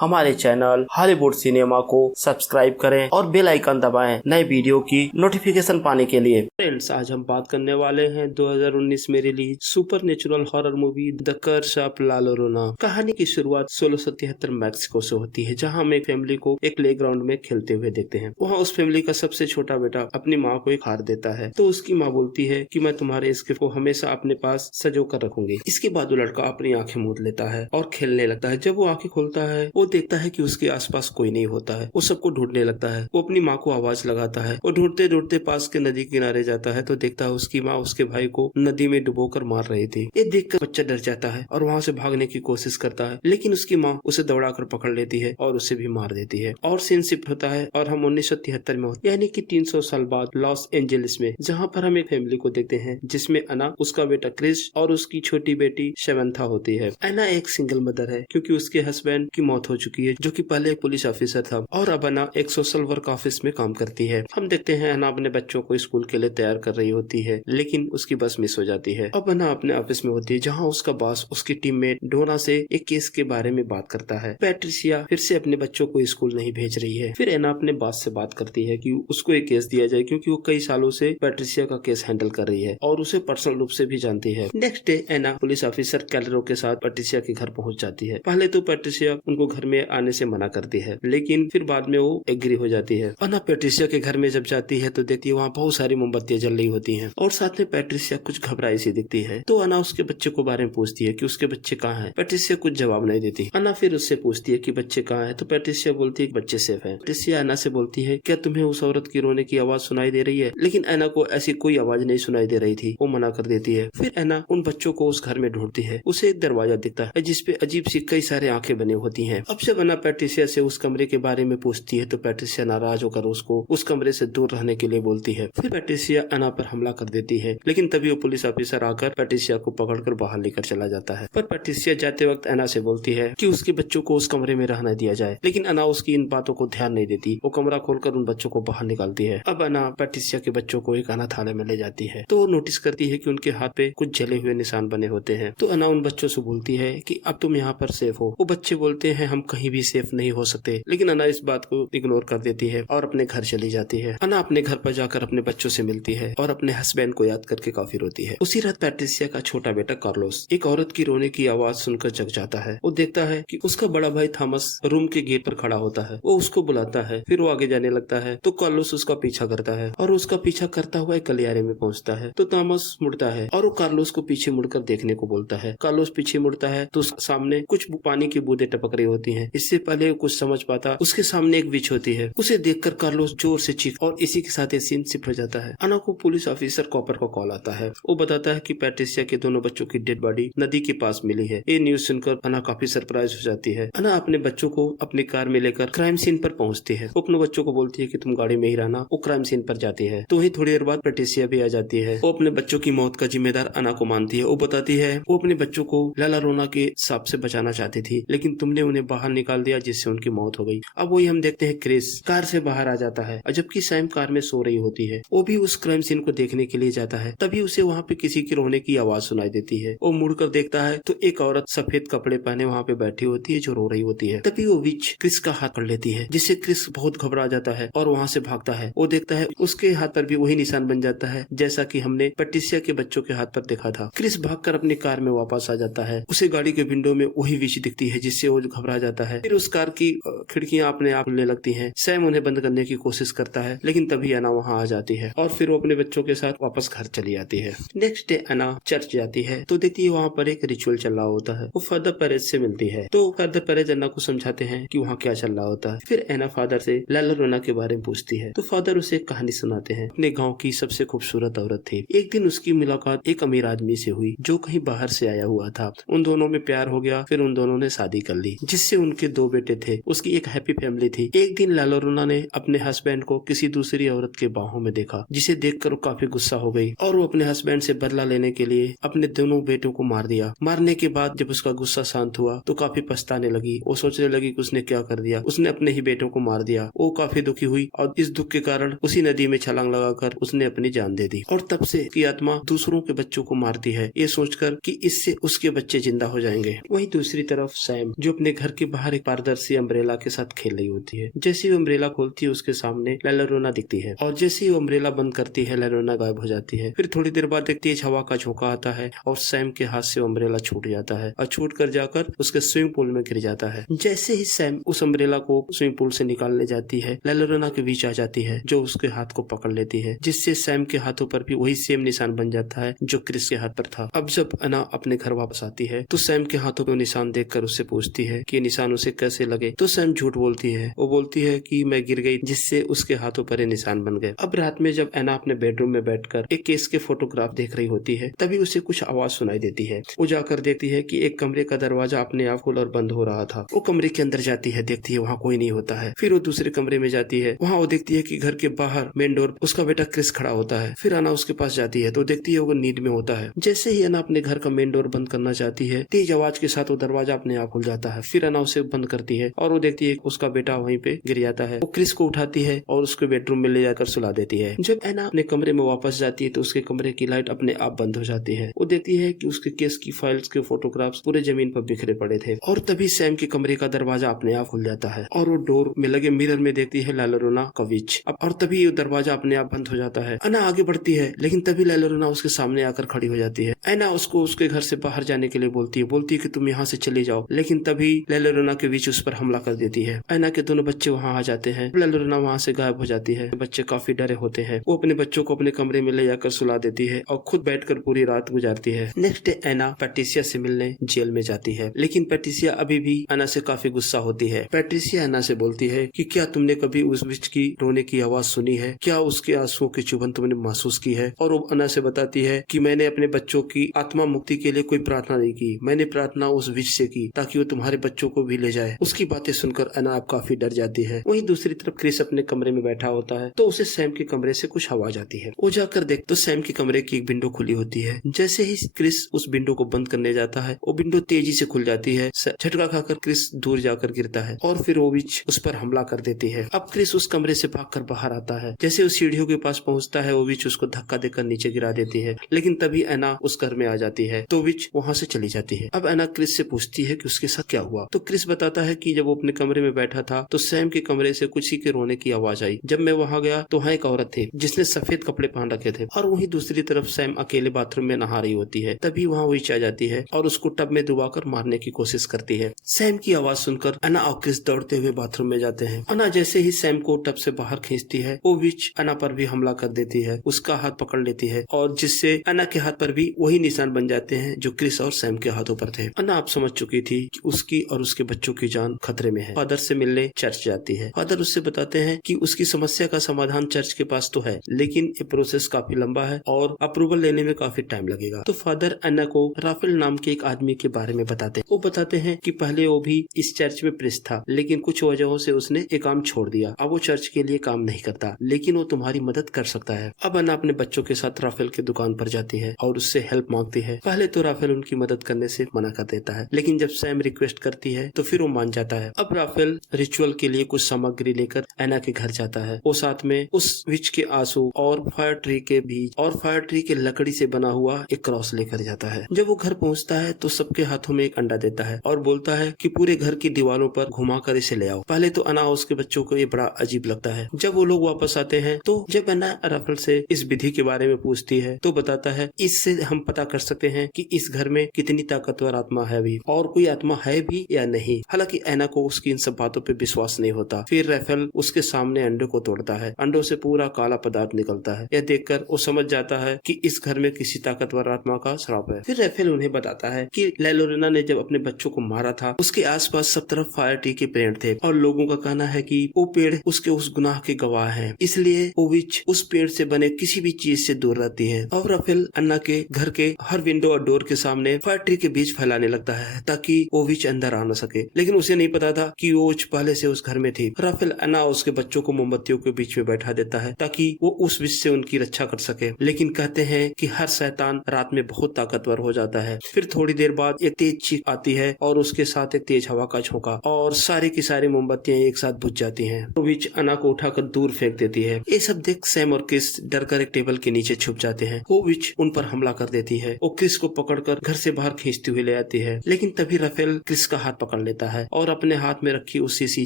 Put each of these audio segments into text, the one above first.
हमारे channel Hollywood cinema को subscribe करें और बेल आइकन दबाएं नए वीडियो की नोटिफिकेशन पाने के लिए। फ्रेंड्स, आज हम बात करने वाले हैं 2019 में release super natural horror movie the curse of la llorona। कहानी की शुरुआत 1673 मैक्सिको से होती है, जहां हम एक फैमिली को एक प्ले ग्राउंड में खेलते हुए देखते हैं। वहाँ उस फैमिली का सबसे छोटा बेटा अपनी माँ को एक हार देता है, तो उसकी माँ बोलती है कि मैं तुम्हारे इस गिफ्ट को हमेशा अपने पास सजो कर रखूंगी। इसके बाद वो लड़का अपनी आंखें मूंद लेता है और खेलने लगता है। जब वो आंखें खोलता है, वो देखता है कि उसके आसपास कोई नहीं होता है। वो सबको ढूंढने लगता है। वो अपनी माँ को आवाज लगाता है। वो ढूंढते ढूंढते पास के नदी किनारे जाता है, तो देखता है उसकी माँ उसके भाई को नदी में डुबोकर मार रही थी। ये देखकर बच्चा डर जाता है और वहाँ से भागने की कोशिश करता है, लेकिन उसकी माँ उसे दौड़ाकर पकड़ लेती है और उसे भी मार देती है। और सीन शिफ्ट होता है और हम 1973 में होते, यानी कि 300 साल बाद लॉस एंजलिस में, जहाँ पर हम एक फैमिली को देखते हैं जिसमें अना, उसका बेटा क्रिस और उसकी छोटी बेटी शेवंथा होती है। अना एक सिंगल मदर है क्योंकि उसके हस्बैंड की मौत हो चुकी है, जो कि पहले एक पुलिस ऑफिसर था, और अब अना एक सोशल वर्क ऑफिस में काम करती है। हम देखते हैं अना अपने बच्चों को स्कूल के लिए तैयार कर रही होती है, लेकिन उसकी बस मिस हो जाती है। अब अना अपने ऑफिस में होती है, जहाँ उसका बॉस उसकी टीममेट डोना से एक केस के बारे में बात करता है। पैट्रिसिया फिर से अपने बच्चों को स्कूल नहीं भेज रही है। फिर एना अपने बॉस से बात करती है कि उसको एक केस दिया जाए, क्योंकि वो कई सालों से पैट्रिसिया का केस हैंडल कर रही है और उसे पर्सनल रूप से भी जानती है। नेक्स्ट डे एना पुलिस ऑफिसर कैलरो के साथ पैट्रिसिया के घर पहुंच जाती है। पहले तो पैट्रिसिया उनको घर में आने से मना करती है, लेकिन फिर बाद में वो एग्री हो जाती है। अना पैट्रिसिया के घर में जब जाती है तो देखती है वहाँ बहुत सारी मोमबत्तियां जल रही होती हैं, और साथ में पैट्रिसिया कुछ घबराई सी दिखती है। तो अना उसके बच्चे को बारे में पूछती है कि उसके बच्चे कहाँ हैं। पैट्रिसिया कुछ जवाब नहीं देती। अना फिर उससे पूछती है कि बच्चे कहाँ हैं, तो पैट्रिसिया बोलती है कि बच्चे सेफ हैं। पैट्रिसिया अना से बोलती है, क्या तुम्हें उस औरत की रोने की आवाज सुनाई दे रही है? लेकिन अना को ऐसी कोई आवाज नहीं सुनाई दे रही थी। वो मना कर देती है। फिर अना उन बच्चों को उस घर में ढूंढती है। उसे एक दरवाजा दिखता है जिसपे अजीब सी कई सारे आंखें बनी होती हैं। अब जब अना पैट्रिसिया से उस कमरे के बारे में पूछती है, तो पैट्रिसिया नाराज होकर उसको उस कमरे से दूर रहने के लिए बोलती है। फिर पैट्रिसिया अना पर हमला कर देती है, लेकिन तभी वो पुलिस ऑफिसर आकर पैट्रिसिया को पकड़कर बाहर लेकर चला जाता है। पर पैट्रिसिया जाते वक्त अना से बोलती है कि उसके बच्चों को उस कमरे में रहने दिया जाए, लेकिन अना उसकी इन बातों को ध्यान नहीं देती। वो कमरा खोलकर उन बच्चों को बाहर निकालती है। अब अना पैट्रिसिया के बच्चों को एक अनाथालय में ले जाती है, तो वो नोटिस करती है कि उनके हाथ पे कुछ जले हुए निशान बने होते हैं। तो अना उन बच्चों से बोलती है कि अब तुम यहाँ पर सेफ हो। वो बच्चे बोलते हैं हम कहीं भी सेफ नहीं हो सकते, लेकिन अना इस बात को इग्नोर कर देती है और अपने घर चली जाती है। अना अपने घर पर जाकर अपने बच्चों से मिलती है और अपने हस्बैंड को याद करके काफी रोती है। उसी रात पैट्रिसिया का छोटा बेटा कार्लोस एक औरत की रोने की आवाज सुनकर जग जाता है। वो देखता है कि उसका बड़ा भाई थॉमस रूम के गेट पर खड़ा होता है। वो उसको बुलाता है। फिर वो आगे जाने लगता है, तो कार्लोस उसका पीछा करता है और उसका पीछा करता हुआ एक गलियारे में पहुंचता है। तो थॉमस मुड़ता है और वो कार्लोस को पीछे मुड़कर देखने को बोलता है। कार्लोस पीछे मुड़ता है तो सामने कुछ पानी की बूंदें टपक रही होती हैं। इससे पहले कुछ समझ पाता, उसके सामने एक विच होती है। उसे देखकर कार्लोस जोर से चीख, और इसी के साथ ये सीन शिफ्ट हो जाता है। अना को पुलिस ऑफिसर कॉपर का कॉल आता है। वो बताता है कि पैट्रिसिया के दोनों बच्चों की डेड बॉडी नदी के पास मिली है। ये न्यूज सुनकर अना काफी सरप्राइज हो जाती है। अना अपने बच्चों को अपनी कार में लेकर क्राइम सीन पर पहुंचती है। वो अपने बच्चों को बोलती है कि तुम गाड़ी में ही रहना। वो क्राइम सीन पर जाती है, तो वही थोड़ी देर बाद पैट्रिसिया भी आ जाती है। वो अपने बच्चों की मौत का जिम्मेदार अना को मानती है। वो बताती है वो अपने बच्चों को ला llorona के सांप से बचाना चाहती थी, लेकिन तुमने उन्हें बाहर निकाल दिया, जिससे उनकी मौत हो गई। अब वही हम देखते हैं क्रिस कार से बाहर आ जाता है, जबकि सैम कार में सो रही होती है। वो भी उस क्राइम सीन को देखने के लिए जाता है। तभी उसे वहाँ पे किसी की रोने की आवाज सुनाई देती है। वो मुड़कर देखता है तो एक औरत सफेद कपड़े पहने वहाँ पे बैठी होती है, जो रो रही होती है। तभी वो विच क्रिस का हाथ पकड़ लेती है, जिससे क्रिस बहुत घबरा जाता है और वहाँ से भागता है। वो देखता है उसके हाथ पर भी वही निशान बन जाता है, जैसा कि हमने पैट्रिसिया के बच्चों के हाथ पर देखा था। क्रिस भागकर अपनी कार में वापस आ जाता है। उसे गाड़ी के विंडो में वही विच दिखती है, जिससे वो घबरा जाता है। फिर उस कार की खिड़कियां अपने आप खुलने लगती हैं। सैम उन्हें बंद करने की कोशिश करता है, लेकिन तभी अना वहाँ आ जाती है और फिर वो अपने बच्चों के साथ वापस घर चली जाती है। नेक्स्ट डे अना चर्च जाती है, तो देखती है वहाँ पर एक रिचुअल चल रहा होता है। वो फादर पेरेज से मिलती है, तो फादर पेरेज अना को समझाते हैं कि वहाँ क्या चल रहा होता है। फिर अना फादर से ला llorona के बारे में पूछती है, तो फादर उसे एक कहानी सुनाते हैं। अपने गाँव की सबसे खूबसूरत औरत थी। एक दिन उसकी मुलाकात एक अमीर आदमी से हुई, जो कहीं बाहर से आया हुआ था। उन दोनों में प्यार हो गया। फिर उन दोनों ने शादी कर ली, जिससे उनके 2 बेटे थे। उसकी एक हैप्पी फैमिली थी। एक दिन ला llorona ने अपने हस्बैंड को किसी दूसरी औरत के बाहों में देखा, जिसे देखकर वो काफी गुस्सा हो गई और वो अपने हस्बैंड से बदला लेने के लिए अपने दोनों बेटों को मार दिया। मारने के बाद जब उसका गुस्सा शांत हुआ तो काफी पछताने लगी। वो सोचने लगी कि उसने क्या कर दिया, उसने अपने ही बेटों को मार दिया। वो काफी दुखी हुई और इस दुख के कारण उसी नदी में छलांग लगाकर उसने अपनी जान दे दी। और तब से की आत्मा दूसरों के बच्चों को मारती है, ये सोचकर कि इससे उसके बच्चे जिंदा हो जाएंगे। वहीं दूसरी तरफ सैम, जो अपने घर के के बाहर एक पारदर्शी अम्ब्रेला के साथ खेल रही होती है। जैसे ही अम्ब्रेला खोलती है उसके सामने ला लोरेना दिखती है और जैसे ही अम्ब्रेला बंद करती है ला लोरेना गायब हो जाती है। फिर थोड़ी देर बाद एक तेज हवा का झोंका आता है और सैम के हाथ से अम्ब्रेला छूट जाता है और छूट कर जाकर उसके स्विमिंग पूल में गिर जाता है। जैसे ही सैम उस अम्ब्रेला को स्विमिंग पूल से निकालने जाती है ला लोरेना के बीच आ जाती है जो उसके हाथ को पकड़ लेती है, जिससे सैम के हाथों पर भी वही सेम निशान बन जाता है जो क्रिस के हाथ पर था। अब जब अना अपने घर वापस आती है तो सैम के हाथों में निशान देखकर उससे पूछती है कि निशान उसे कैसे लगे, तो सैम झूठ बोलती है। वो बोलती है कि मैं गिर गई जिससे उसके हाथों पर ये निशान बन गए। अब रात में जब एना अपने बेडरूम में बैठकर एक केस के फोटोग्राफ देख रही होती है तभी उसे कुछ आवाज सुनाई देती है। वो जाकर देखती है कि एक कमरे का दरवाजा अपने आप खुला और बंद हो रहा था। वो कमरे के अंदर जाती है, देखती है वहाँ कोई नहीं होता है। फिर वो दूसरे कमरे में जाती है, वहाँ वो देखती है कि घर के बाहर मेन डोर उसका बेटा क्रिस खड़ा होता है। फिर अना उसके पास जाती है तो देखती है वो नींद में होता है। जैसे ही अना अपने घर का मेन डोर बंद करना चाहती है तेज आवाज के साथ वो दरवाजा अपने आप खुल जाता है। फिर अना उसे बंद करती है और वो देखती है उसका बेटा वहीं पे गिर जाता है। वो क्रिस को उठाती है और उसके बेडरूम में ले जाकर सुला देती है। जब एना अपने कमरे में वापस जाती है तो उसके कमरे की लाइट अपने आप बंद हो जाती है। वो देखती है कि उसके केस की फाइल्स के फोटोग्राफ्स पूरे जमीन पर बिखरे पड़े थे और तभी सैम के कमरे का दरवाजा अपने आप खुल जाता है और वो डोर में लगे मिरर में देखती है ला लोरेना का विच। और तभी ये दरवाजा अपने आप बंद हो जाता है। अना आगे बढ़ती है लेकिन तभी ला लोरेना उसके सामने आकर खड़ी हो जाती है। एना उसको उसके घर से बाहर जाने के लिए बोलती है कि तुम यहाँ से चले जाओ, लेकिन तभी ला लोरेना के बीच उस पर हमला कर देती है। एना के दोनों बच्चे वहाँ आ जाते हैं। ला लोरेना वहाँ से गायब हो जाती है। बच्चे काफी डरे होते हैं। वो अपने बच्चों को अपने कमरे में ले जाकर सुला देती है और खुद बैठकर पूरी रात गुजारती है। नेक्स्ट डे एना पैट्रिसिया से मिलने जेल में जाती है, लेकिन पैट्रिसिया अभी भी एना से काफी गुस्सा होती है। पैट्रिसिया एना से बोलती है कि क्या तुमने कभी उस विच की रोने की आवाज सुनी है, क्या उसके आंसुओं की चुभन तुमने महसूस की है। और वो एना से बताती है कि मैंने अपने बच्चों की आत्मा मुक्ति के लिए कोई प्रार्थना नहीं की, मैंने प्रार्थना उस विच से की ताकि वो तुम्हारे बच्चों को भी ले जाए। उसकी बातें सुनकर एना आप काफी डर जाती है। वहीं दूसरी तरफ क्रिस अपने कमरे में बैठा होता है तो उसे सैम के कमरे से कुछ आवाज आती है। वो जाकर देख तो सैम के कमरे की एक विंडो खुली होती है। जैसे ही क्रिस उस विंडो को बंद करने जाता है वो विंडो तेजी से खुल जाती है। झटका खाकर क्रिस दूर जाकर गिरता है और फिर वो विच उस पर हमला कर देती है। अब क्रिस उस कमरे से भागकर बाहर आता है। जैसे उस सीढ़ियों के पास पहुंचता है वो विच उसको धक्का देकर नीचे गिरा देती है, लेकिन तभी एना उस घर में आ जाती है तो विच वहाँ से चली जाती है। अब एना क्रिस से पूछती है कि उसके साथ क्या हुआ, तो क्रिस बताता है कि जब वो अपने कमरे में बैठा था तो सैम के कमरे से कुछ ही के रोने की आवाज आई। जब मैं वहाँ गया तो वहाँ एक औरत थी जिसने सफेद कपड़े पहन रखे थे और वहीं दूसरी तरफ सैम अकेले बाथरूम में नहा रही होती है। तभी वहाँ विच आ जाती है और उसको टब में डुबाकर मारने की कोशिश करती है। सैम की आवाज सुनकर अना और क्रिस दौड़ते हुए बाथरूम में जाते हैं। अना जैसे ही सैम को टब से बाहर खींचती है वो विच अना पर भी हमला कर देती है, उसका हाथ पकड़ लेती है और जिससे अना के हाथ पर भी वही निशान बन जाते हैं जो क्रिस और सैम के हाथों पर थे। अना आप समझ चुकी थी कि उसकी और उसके बच्चों की जान खतरे में है। फादर से मिलने चर्च जाती है। फादर उससे बताते हैं कि उसकी समस्या का समाधान चर्च के पास तो है, लेकिन ये प्रोसेस काफी लंबा है और अप्रूवल लेने में काफी टाइम लगेगा। तो फादर अन्ना को राफेल नाम के एक आदमी के बारे में बताते हैं। वो बताते हैं कि पहले वो भी इस चर्च में प्रेस्ट था, लेकिन कुछ वजहों से उसने ये काम छोड़ दिया। अब वो चर्च के लिए काम नहीं करता, लेकिन वो तुम्हारी मदद कर सकता है। अब अन्ना अपने बच्चों के साथ राफेल की दुकान पर जाती है और उससे हेल्प मांगती है। पहले तो राफेल उनकी मदद करने से मना कर देता है, लेकिन जब सैम रिक्वेस्ट करती है तो फिर वो मान जाता है। अब राफेल रिचुअल के लिए कुछ सामग्री लेकर एना के घर जाता है। वो साथ में उस विच के आंसू और फायर ट्री के बीज और फायर ट्री के लकड़ी से बना हुआ एक क्रॉस लेकर जाता है। जब वो घर पहुंचता है तो सबके हाथों में एक अंडा देता है और बोलता है कि पूरे घर की दीवारों पर घुमाकर इसे ले आओ। पहले तो अना उसके बच्चों को ये बड़ा अजीब लगता है। जब वो लोग वापस आते हैं तो जब अना राफेल से इस विधि के बारे में पूछती है तो बताता है इससे हम पता कर सकते हैं कि इस घर में कितनी ताकतवर आत्मा है भी और कोई आत्मा है भी या नहीं। हालांकि एना को उसकी इन सब बातों पे विश्वास नहीं होता। फिर राफेल उसके सामने अंडे को तोड़ता है। अंडों से पूरा काला पदार्थ निकलता है। यह देखकर वो समझ जाता है कि इस घर में किसी ताकतवर आत्मा का श्राप है। फिर राफेल उन्हें बताता है कि ला लोरेना ने जब अपने बच्चों को मारा था उसके आसपास सब तरफ फायर ट्री के पेड़ थे और लोगों का कहना है कि वो पेड़ उसके उस गुनाह के गवाह हैं, इसलिए वो विच उस पेड़ से बने किसी भी चीज से दूर रहती है। और राफेल अन्ना के घर के हर विंडो और डोर के सामने फायर ट्री के बीज फैलाने लगता है ताकि वो विच अंदर आ न सके, लेकिन उसे नहीं पता था कि वो विच पहले से उस घर में थी। राफेल अन्ना और उसके बच्चों को मोमबत्तियों के बीच में बैठा देता है ताकि वो उस विच से उनकी रक्षा कर सके, लेकिन कहते हैं कि हर शैतान रात में बहुत ताकतवर हो जाता है। फिर थोड़ी देर बाद एक तेज चीख आती है और उसके साथ एक तेज हवा का झोंका और सारी की सारी मोमबत्तियां एक साथ बुझ जाती हैं। तो विच अन्ना को उठाकर दूर फेंक देती है। ये सब देख सैम और क्रिस डरकर एक टेबल के नीचे छुप जाते हैं। वो विच उन पर हमला कर देती है। वो क्रिस को पकड़कर घर से बाहर खींचती हुई ले आती है, लेकिन तभी राफेल क्रिस का हाथ पकड़ पकड़ लेता है और अपने हाथ में रखी उस शीशी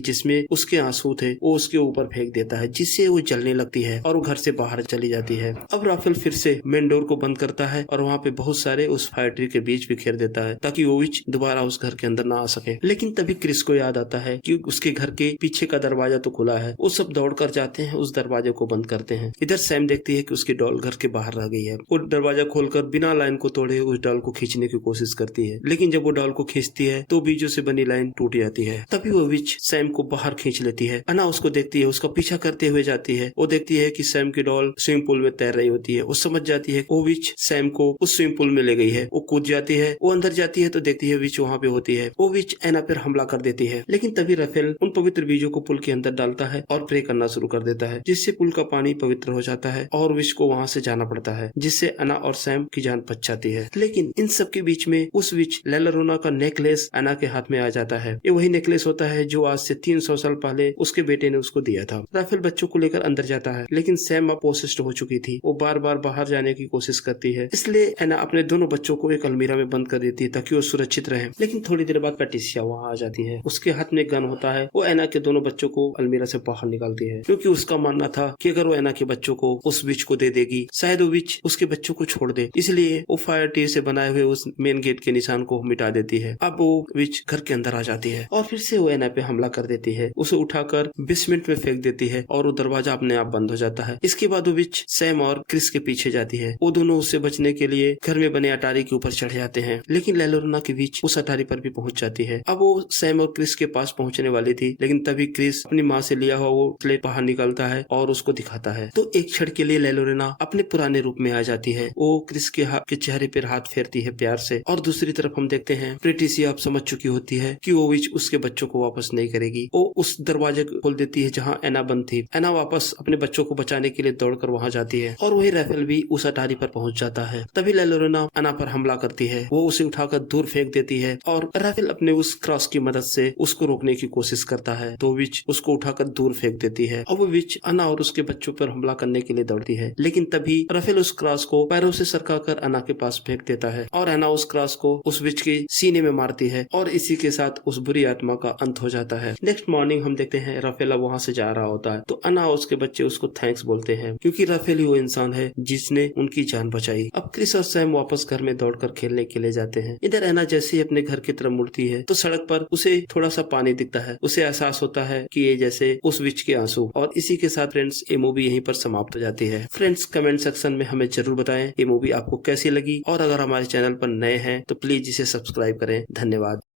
जिसमें उसके आंसू थे वो उसके ऊपर फेंक देता है, जिससे वो जलने लगती है और वो घर से बाहर चली जाती है। अब राफेल फिर से मेन डोर को बंद करता है और वहाँ पे बहुत सारे उस फायर ट्री के बीच बिखेर देता है ताकि वो विच दोबारा उस घर के अंदर ना आ सके। लेकिन तभी क्रिस को याद आता है कि उसके घर के पीछे का दरवाजा तो खुला है। वो सब दौड़कर जाते हैं, उस दरवाजे को बंद करते हैं। इधर सैम देखती है कि उसकी डॉल घर के बाहर रह गई है। वो दरवाजा खोलकर बिना लाइन को तोड़े उस डॉल को खींचने की कोशिश करती है, लेकिन जब वो डॉल को खींचती है तो बीजों से बनी लाइन टूट जाती है। तभी वो विच सैम को बाहर खींच लेती है। अना उसको देखती है, उसका पीछा करते हुए जाती है। वो देखती है कि सैम की डॉल स्विमिंग पूल में तैर रही होती है। वो समझ जाती है वो विच सैम को उस स्विमिंग पूल में ले गई है। वो कूद जाती है। वो अंदर जाती है तो देखती है विच वहाँ पे होती है। वो विच एना पर हमला कर देती है, लेकिन तभी राफेल उन पवित्र बीजों को पुल के अंदर डालता है और प्रे करना शुरू कर देता है, जिससे पुल का पानी पवित्र हो जाता है और विच को वहाँ से जाना पड़ता है, जिससे अना और सैम की जान बच जाती है। लेकिन इन सब के बीच में उस विच ला llorona का नेकलेस अना के हाथ में आ जाता है। ये वही नेकलेस होता है जो आज से 300 साल पहले उसके बेटे ने उसको दिया था। राफेल बच्चों को लेकर अंदर जाता है, लेकिन सैम अब पोसेस्ड हो चुकी थी। वो बार बार बाहर जाने की कोशिश करती है, इसलिए एना अपने दोनों बच्चों को एक अलमीरा में बंद कर देती है ताकि वो सुरक्षित रहे। लेकिन थोड़ी देर बाद पैट्रिसिया वहाँ आ जाती है। उसके हाथ में गन होता है। वो एना के दोनों बच्चों को अलमीरा से बाहर निकालती है, क्योंकि उसका मानना था कि अगर वो एना के बच्चों को उस विच को दे देगी शायद वो विच उसके बच्चों को छोड़ दे। इसलिए वो फायर ट्री से बनाए हुए उस मेन गेट के निशान को मिटा देती है। अब वो विच घर के अंदर आ जाती है और फिर से वो एना पे हमला कर देती है। उसे उठाकर बेसमेंट में फेंक देती है और वो दरवाजा अपने आप बंद हो जाता है। इसके बाद वो विच सैम और क्रिस के पीछे जाती है। वो दोनों उससे बचने के लिए घर में बने अटारी के ऊपर चढ़ जाते हैं, लेकिन ला llorona की विच उस अटारी पर भी पहुंच जाती है। अब वो सैम और क्रिस के पास पहुंचने वाली थी, लेकिन तभी क्रिस अपनी माँ से लिया हुआ वो प्लेट बाहर निकालता है और उसको दिखाता है। तो एक क्षण के लिए ला llorona अपने पुराने रूप में आ जाती है। वो क्रिस के चेहरे पर हाथ फेरती है प्यार से, और दूसरी तरफ हम देखते हैं पैट्रिसिया अब समझ चुकी होती है कि वो विच उसके बच्चों को वापस नहीं करेगी। वो उस दरवाजे को खोल देती है जहाँ एना बंद थी। एना वापस अपने बच्चों को बचाने के लिए दौड़कर वहाँ जाती है और वही राफेल भी उस अटारी पर पहुंच जाता है। तभी ला llorona एना पर हमला करती है। वो उसे उठाकर दूर फेंक देती है और राफेल अपने उस क्रॉस की मदद से उसको रोकने की कोशिश करता है, तो विच उसको उठाकर दूर फेंक देती है और वो विच अना और उसके बच्चों पर हमला करने के लिए दौड़ती है। लेकिन तभी राफेल उस क्रॉस को पैरों से सरकाकर अना के पास फेंक देता है और अना उस क्रॉस को उस विच के सीने में मारती है और इसी के साथ उस बुरी आत्मा का अंत हो जाता है। नेक्स्ट मॉर्निंग हम देखते हैं राफेल वहाँ से जा रहा होता है, तो अना और उसके बच्चे उसको थैंक्स बोलते हैं, क्योंकि राफेल ही वो इंसान है जिसने उनकी जान बचाई। अब क्रिस और सैम वापस घर में दौड़कर खेलने के लिए जाते हैं। इधर एना जैसे ही अपने घर की तरफ मुड़ती है तो सड़क पर उसे थोड़ा सा पानी दिखता है। उसे एहसास होता है कि ये जैसे उस विच के आंसू। और इसी के साथ फ्रेंड्स ये मूवी यहीं पर समाप्त हो जाती है। फ्रेंड्स कमेंट सेक्शन में हमें जरूर बताएं ये मूवी आपको कैसी लगी, और अगर हमारे चैनल पर नए हैं तो प्लीज इसे सब्सक्राइब करें। धन्यवाद।